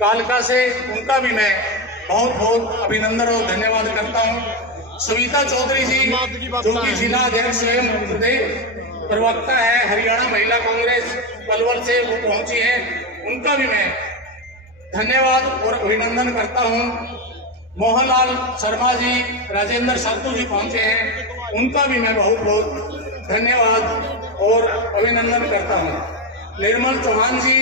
कालका से, उनका भी मैं बहुत बहुत अभिनंदन और धन्यवाद करता हूँ। सविता चौधरी जी जो कि जिला अध्यक्ष एवं प्रवक्ता है हरियाणा महिला कांग्रेस पलवल से, वो पहुंची हैं, उनका भी मैं धन्यवाद और अभिनंदन करता हूं। मोहनलाल शर्मा जी, राजेंद्र साधु जी पहुंचे हैं, उनका भी मैं बहुत बहुत धन्यवाद और अभिनंदन करता हूं। निर्मल चौहान जी,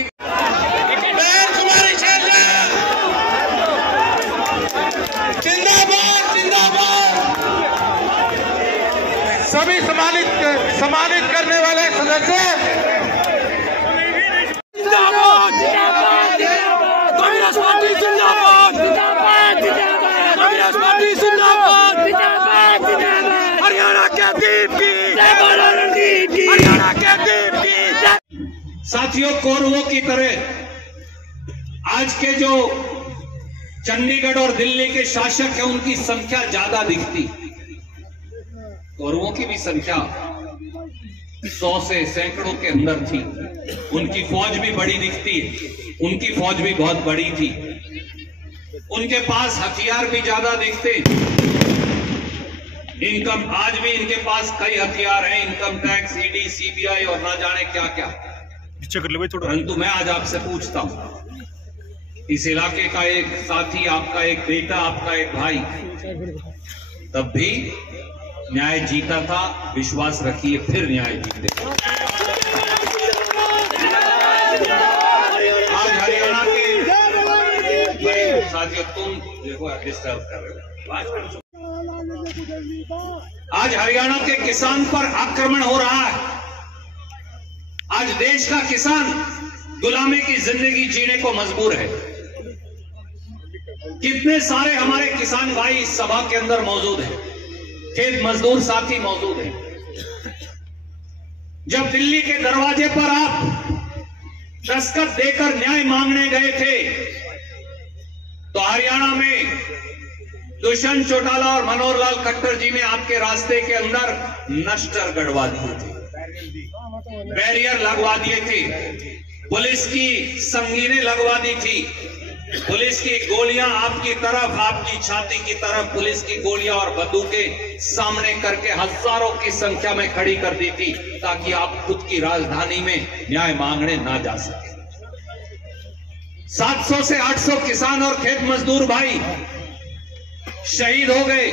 सभी सम्मानित करने वाले सदस्य, कांग्रेस पार्टी जिंदाबाद, कांग्रेस पार्टी जिंदाबाद, हरियाणा के दीप की, हरियाणा के दीप की। साथियों, कौरवों की तरह आज के जो चंडीगढ़ और दिल्ली के शासक हैं, उनकी संख्या ज्यादा दिखती। कौरवों की भी संख्या 100 से सैकड़ों के अंदर थी। उनकी फौज भी बड़ी दिखती है, उनकी फौज भी बहुत बड़ी थी। उनके पास हथियार भी ज्यादा दिखते। इनकम, आज भी इनके पास कई हथियार हैं, इनकम टैक्स, ईडी, सीबीआई और ना जाने क्या क्या। परंतु मैं आज आपसे पूछता हूं, इस इलाके का एक साथी, आपका एक बेटा, आपका एक भाई, तब भी न्याय जीता था। विश्वास रखिए, फिर न्याय जीतेगा। आज हरियाणा के साथियों, तुम देखो डिस्टर्ब कर रहे हो। आज हरियाणा के किसान पर आक्रमण हो रहा है। आज देश का किसान गुलामी की जिंदगी जीने को मजबूर है। कितने सारे हमारे किसान भाई इस सभा के अंदर मौजूद हैं, खेत मजदूर साथी मौजूद हैं। जब दिल्ली के दरवाजे पर आप दस्तखत देकर न्याय मांगने गए थे, तो हरियाणा में दुष्यंत चौटाला और मनोहर लाल खट्टर जी ने आपके रास्ते के अंदर नश्तर गड़वा दिए थे, बैरियर लगवा दिए थे, पुलिस की संगीनें लगवा दी थी, पुलिस की गोलियां आपकी तरफ, आपकी छाती की तरफ पुलिस की गोलियां और बंदूकें सामने करके हजारों की संख्या में खड़ी कर दी थी, ताकि आप खुद की राजधानी में न्याय मांगने ना जा सके। 700 से 800 किसान और खेत मजदूर भाई शहीद हो गए।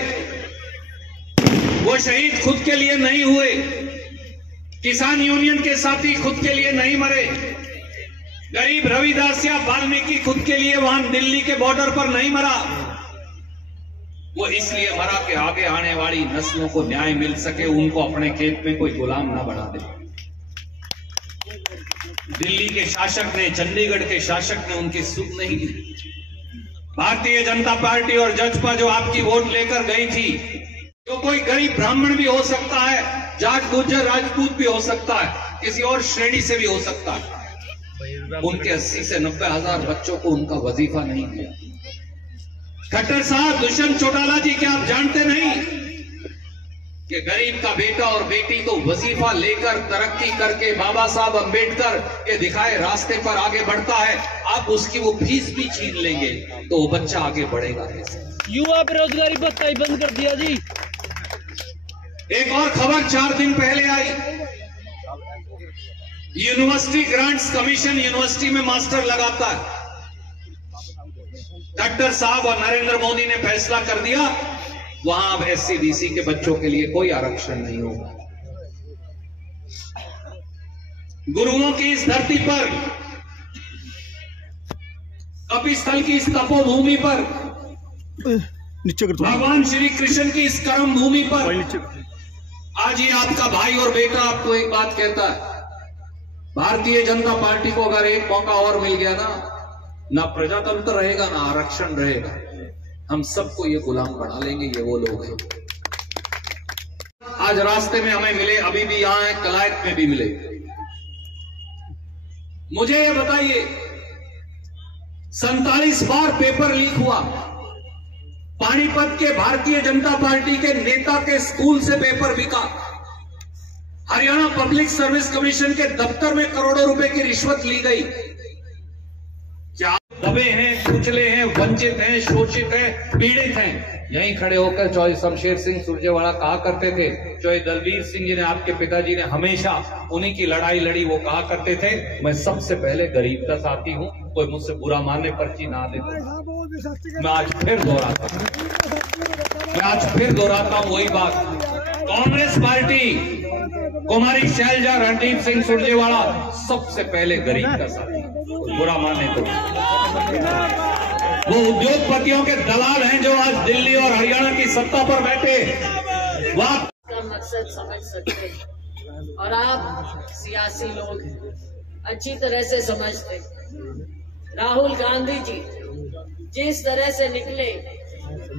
वो शहीद खुद के लिए नहीं हुए, किसान यूनियन के साथी खुद के लिए नहीं मरे, गरीब रविदास या वाल्मीकि खुद के लिए वहां दिल्ली के बॉर्डर पर नहीं मरा। वो इसलिए मरा कि आगे आने वाली नस्लों को न्याय मिल सके, उनको अपने खेत में कोई गुलाम ना बना दे। दिल्ली के शासक ने, चंडीगढ़ के शासक ने उनकी सुध नहीं की। भारतीय जनता पार्टी और जजपा जो आपकी वोट लेकर गई थी, तो कोई गरीब ब्राह्मण भी हो सकता है, जाट गुर्जर राजपूत भी हो सकता है, किसी और श्रेणी से भी हो सकता है, उनके 80 से 90 हजार बच्चों को उनका वजीफा नहीं दिया। खट्टर साहब, दुष्यंत चौटाला जी, क्या आप जानते नहीं कि गरीब का बेटा और बेटी तो वजीफा लेकर तरक्की करके बाबा साहब अंबेडकर के दिखाए रास्ते पर आगे बढ़ता है, आप उसकी वो फीस भी छीन लेंगे तो वो बच्चा आगे बढ़ेगा कैसे? युवा बेरोजगारी भत्ता ही बंद कर दिया जी। एक और खबर 4 दिन पहले आई, यूनिवर्सिटी ग्रांट्स कमीशन यूनिवर्सिटी में मास्टर लगाता है। खट्टर साहब और नरेंद्र मोदी ने फैसला कर दिया, वहां अब SC BC के बच्चों के लिए कोई आरक्षण नहीं होगा। गुरुओं की इस धरती पर, कपिस्थल की इस तपोभूमि पर, भगवान श्री कृष्ण की इस कर्म भूमि पर आज ये आपका भाई और बेटा आपको एक बात कहता है, भारतीय जनता पार्टी को अगर एक मौका और मिल गया ना प्रजातंत्र रहेगा ना आरक्षण रहेगा, हम सबको ये गुलाम बना लेंगे। ये वो लोग हैं आज रास्ते में हमें मिले, अभी भी यहां है, कलायत में भी मिले। मुझे ये बताइए, 47 बार पेपर लीक हुआ, पानीपत के भारतीय जनता पार्टी के नेता के स्कूल से पेपर बिका, हरियाणा पब्लिक सर्विस कमीशन के दफ्तर में करोड़ों रुपए की रिश्वत ली गई, दबे हैं, कुचले हैं, वंचित हैं, शोषित हैं, पीड़ित हैं, यहीं खड़े होकर चौधरी शमशेर सिंह सुरजेवाला कहा करते थे, चौधरी दलबीर सिंह जी ने, आपके पिताजी ने हमेशा उन्हीं की लड़ाई लड़ी। वो कहा करते थे, मैं सबसे पहले गरीब का साथी हूँ, कोई मुझसे बुरा मानने पर्ची ना दे। मैं आज फिर दोहराता हूँ वही बात। कांग्रेस पार्टी, कुमारी शैलजा रणदीप सिंह सुरजेवाला सबसे पहले गरीब का साथी, बुरा मानने तो। वो उद्योगपतियों के दलाल हैं जो आज दिल्ली और हरियाणा की सत्ता पर बैठे, वह का मकसद समझ सकते हैं और आप सियासी लोग अच्छी तरह से समझते हैं। राहुल गांधी जी जिस तरह से निकले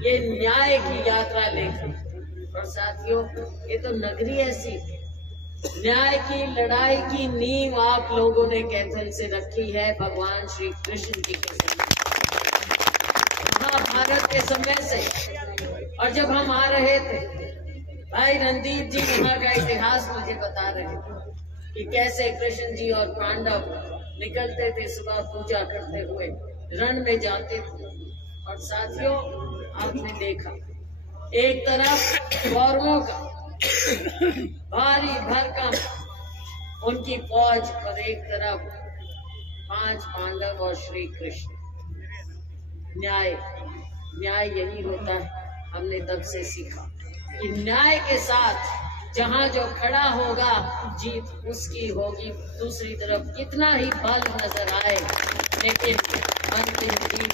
ये न्याय की यात्रा लेकर, और साथियों ये तो नगरी ऐसी न्याय की लड़ाई की नींव आप लोगों ने कैथल से रखी है भगवान श्री कृष्ण जी के समय, महाभारत के समय से। और जब हम आ रहे थे, भाई रणदीप जी वहां का इतिहास मुझे बता रहे थे कि कैसे कृष्ण जी और पांडव निकलते थे, सुबह पूजा करते हुए रण में जाते थे। और साथियों आपने देखा एक तरफ कौरवों का भारी भरकम उनकी फौज और एक तरफ 5 पांडव और श्री कृष्ण। न्याय यही होता है, हमने तब से सीखा कि न्याय के साथ जहां जो खड़ा होगा जीत उसकी होगी। दूसरी तरफ कितना ही बल नजर आए, लेकिन अंतिम जीत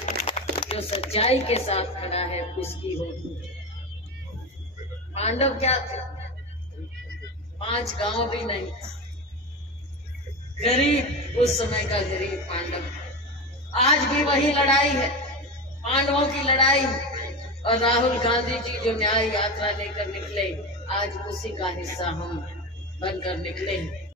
जो सच्चाई के साथ खड़ा है उसकी होगी। पांडव क्या थे? 5 गांव भी नहीं, गरीब, उस समय का गरीब पांडव। आज भी वही लड़ाई है, पांडवों की लड़ाई। और राहुल गांधी जी जो न्याय यात्रा लेकर निकले, आज उसी का हिस्सा हम बनकर निकले हैं।